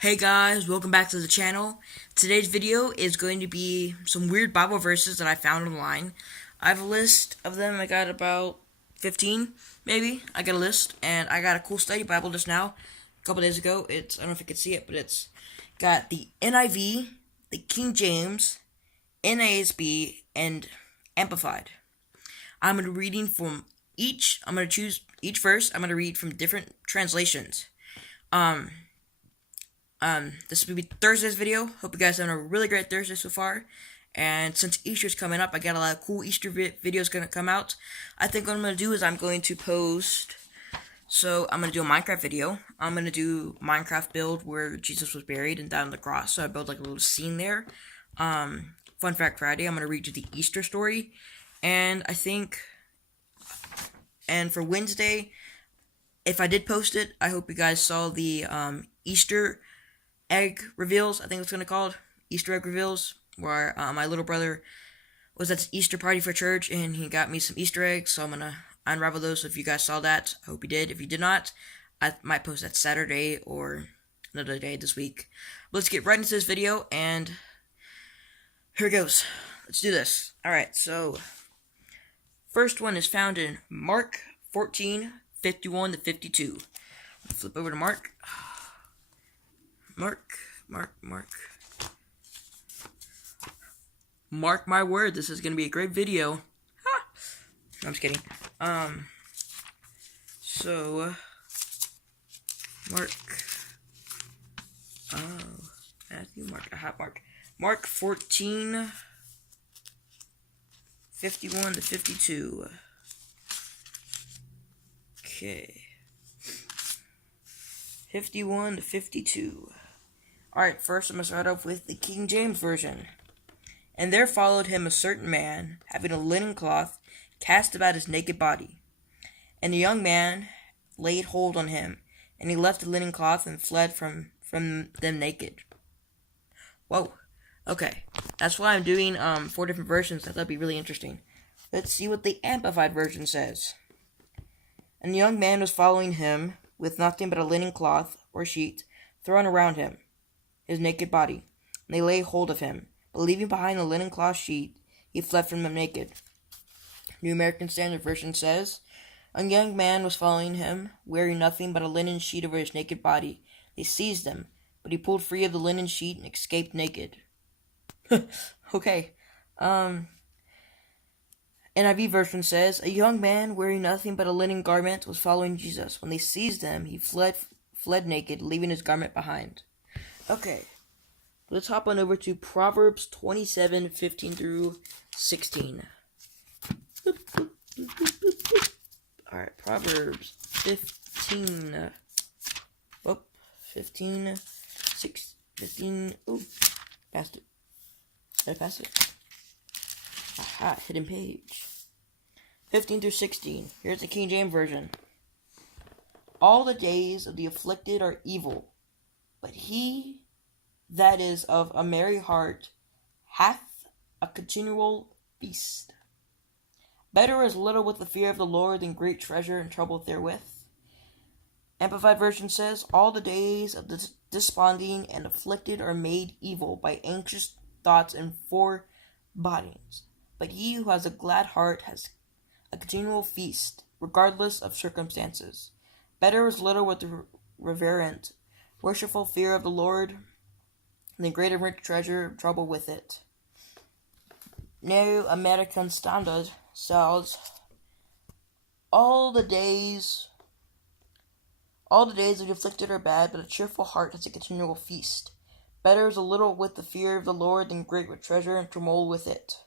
Hey guys, welcome back to the channel. Today's video is going to be some weird Bible verses that I found online. I have a list of them. I got about 15, maybe. I got a list, and I got a cool study Bible just now, a couple days ago. I don't know if you can see it, but it's got the NIV, the King James, NASB, and Amplified. I'm going to be reading from each. I'm going to choose each verse. I'm going to read from different translations. This will be Thursday's video. Hope you guys are having a really great Thursday so far. And since Easter's coming up, I got a lot of cool Easter videos going to come out. I think what I'm going to do is I'm going to post... So, I'm going to do a Minecraft video. I'm going to do Minecraft build where Jesus was buried and died on the cross. So, I built like a little scene there. Fun Fact Friday, I'm going to read you the Easter story. And I think... And for Wednesday, if I did post it, I hope you guys saw the Easter egg reveals, I think it's going to be called, Easter egg reveals, where my little brother was at the Easter party for church, and he got me some Easter eggs, so I'm going to unravel those. So if you guys saw that, I hope you did. If you did not, I might post that Saturday or another day this week. But let's get right into this video, and here it goes. Let's do this. Alright, so, first one is found in Mark 14:51-52. Flip over to Mark. Mark my word, this is gonna be a great video. Ha! No, I'm just kidding. So Mark. Matthew, Mark. I have Mark. Mark 14:51-52. Okay. 51-52. Alright, first I'm going to start off with the King James Version. And there followed him a certain man, having a linen cloth cast about his naked body. And the young man laid hold on him, and he left the linen cloth and fled from them naked. Whoa. Okay. That's why I'm doing 4 different versions. I thought that'd be really interesting. Let's see what the Amplified Version says. And the young man was following him, with nothing but a linen cloth, or sheet, thrown around him, his naked body. And they laid hold of him, but leaving behind the linen cloth sheet, he fled from them naked. New American Standard Version says, a young man was following him, wearing nothing but a linen sheet over his naked body. They seized him, but he pulled free of the linen sheet and escaped naked. Okay. NIV version says, a young man wearing nothing but a linen garment was following Jesus. When they seized him, he fled naked, leaving his garment behind. Okay, let's hop on over to Proverbs 27:15-16. Alright, Proverbs 15. 15. Ooh, passed it. Did I pass it? Aha, hidden page. 15-16. Here's the King James Version. All the days of the afflicted are evil, but he that is of a merry heart hath a continual feast. Better is little with the fear of the Lord than great treasure and trouble therewith. Amplified Version says, all the days of the desponding and afflicted are made evil by anxious thoughts and forebodings. But he who has a glad heart has a continual feast, regardless of circumstances. Better is little with the reverent, worshipful fear of the Lord than great and rich treasure, trouble with it. New American Standard says, all the days of the afflicted are bad, but a cheerful heart has a continual feast. Better is a little with the fear of the Lord than great with treasure and turmoil with it.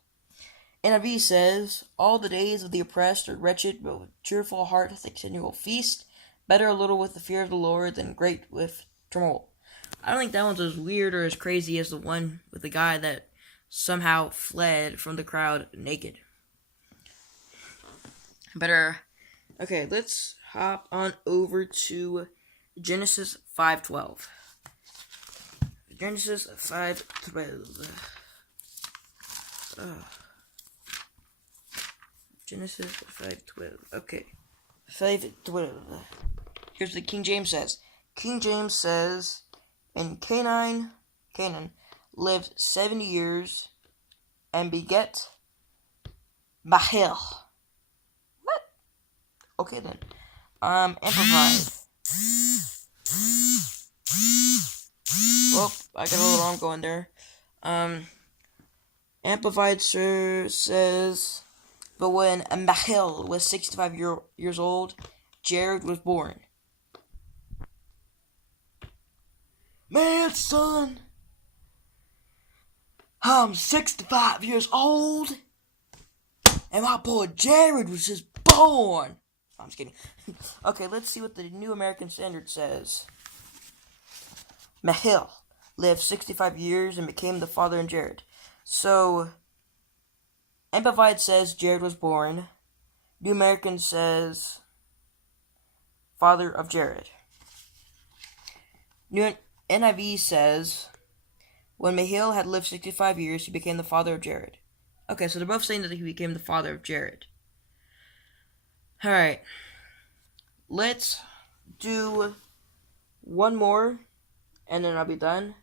NIV says, all the days of the oppressed are wretched, but with cheerful heart hath a continual feast. Better a little with the fear of the Lord than great with turmoil. I don't think that one's as weird or as crazy as the one with the guy that somehow fled from the crowd naked. Okay, let's hop on over to Genesis 5:12. Genesis 5:12. Genesis 5:12. Okay. 5:12. Here's what the King James says. King James says, And Canaan lived 70 years and beget Mahil. What? Okay then. Amplified. Oh, I got a little wrong going there. Amplified says, but when Mahil was 65 years old, Jared was born. Man, son, I'm 65 years old, and my boy Jared was just born. I'm just kidding. Okay, let's see what the New American Standard says. Mahil lived 65 years and became the father of Jared. So, Amplified says Jared was born. New American says father of Jared. New NIV says when Mahil had lived 65 years, he became the father of Jared. Okay, so they're both saying that he became the father of Jared. Alright. Let's do one more, and then I'll be done.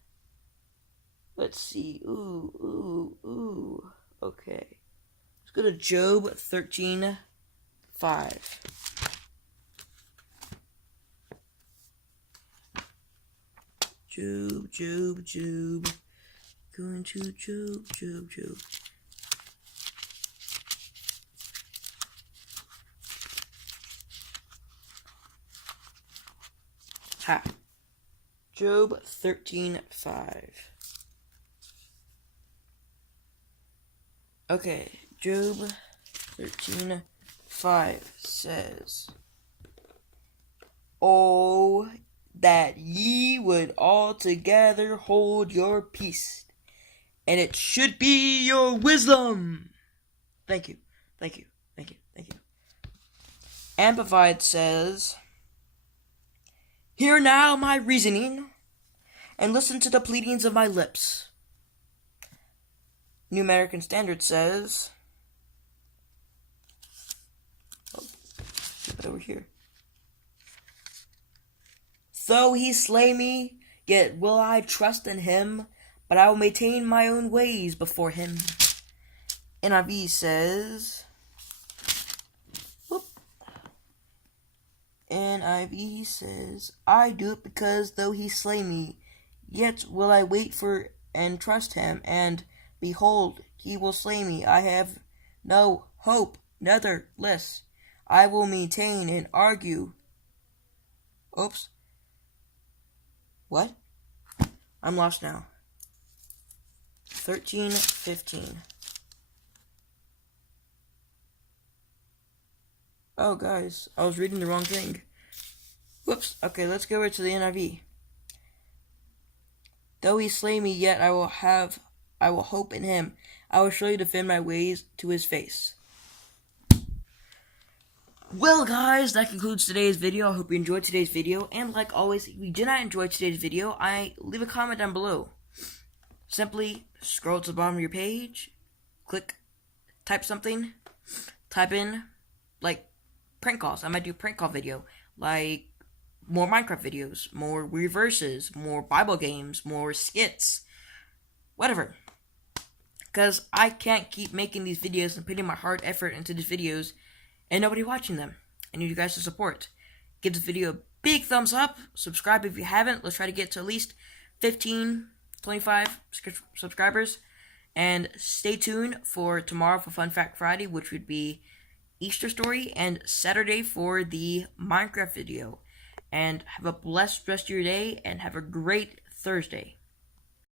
Let's see. Ooh. Okay. Let's go to Job 13:5. Job. Going to Job. Ha. Job 13:5. Okay, Job 13:5 says, "Oh, that ye would altogether hold your peace, and it should be your wisdom." Thank you. Amplified says, "Hear now my reasoning, and listen to the pleadings of my lips." New American Standard says, keep it over here. "Though he slay me, yet will I trust in him, but I will maintain my own ways before him." NIV says, "I do it because though he slay me, yet will I wait for and trust him, and behold, he will slay me. I have no hope, nevertheless. I will maintain and argue." Oops. What? I'm lost now. 13:15. Oh, guys, I was reading the wrong thing. Whoops. Okay, let's go over to the NIV. "Though he slay me, yet I will hope in him. I will surely defend my ways to his face." Well, guys, that concludes today's video. I hope you enjoyed today's video. And like always, if you did not enjoy today's video, leave a comment down below. Simply scroll to the bottom of your page, type something, type in, like, prank calls. I might do a prank call video, like more Minecraft videos, more reverses, more Bible games, more skits, whatever. Because I can't keep making these videos and putting my hard effort into these videos and nobody watching them. I need you guys to support. Give this video a big thumbs up. Subscribe if you haven't. Let's try to get to at least 15, 25 subscribers. And stay tuned for tomorrow for Fun Fact Friday, which would be Easter story, and Saturday for the Minecraft video. And have a blessed rest of your day, and have a great Thursday.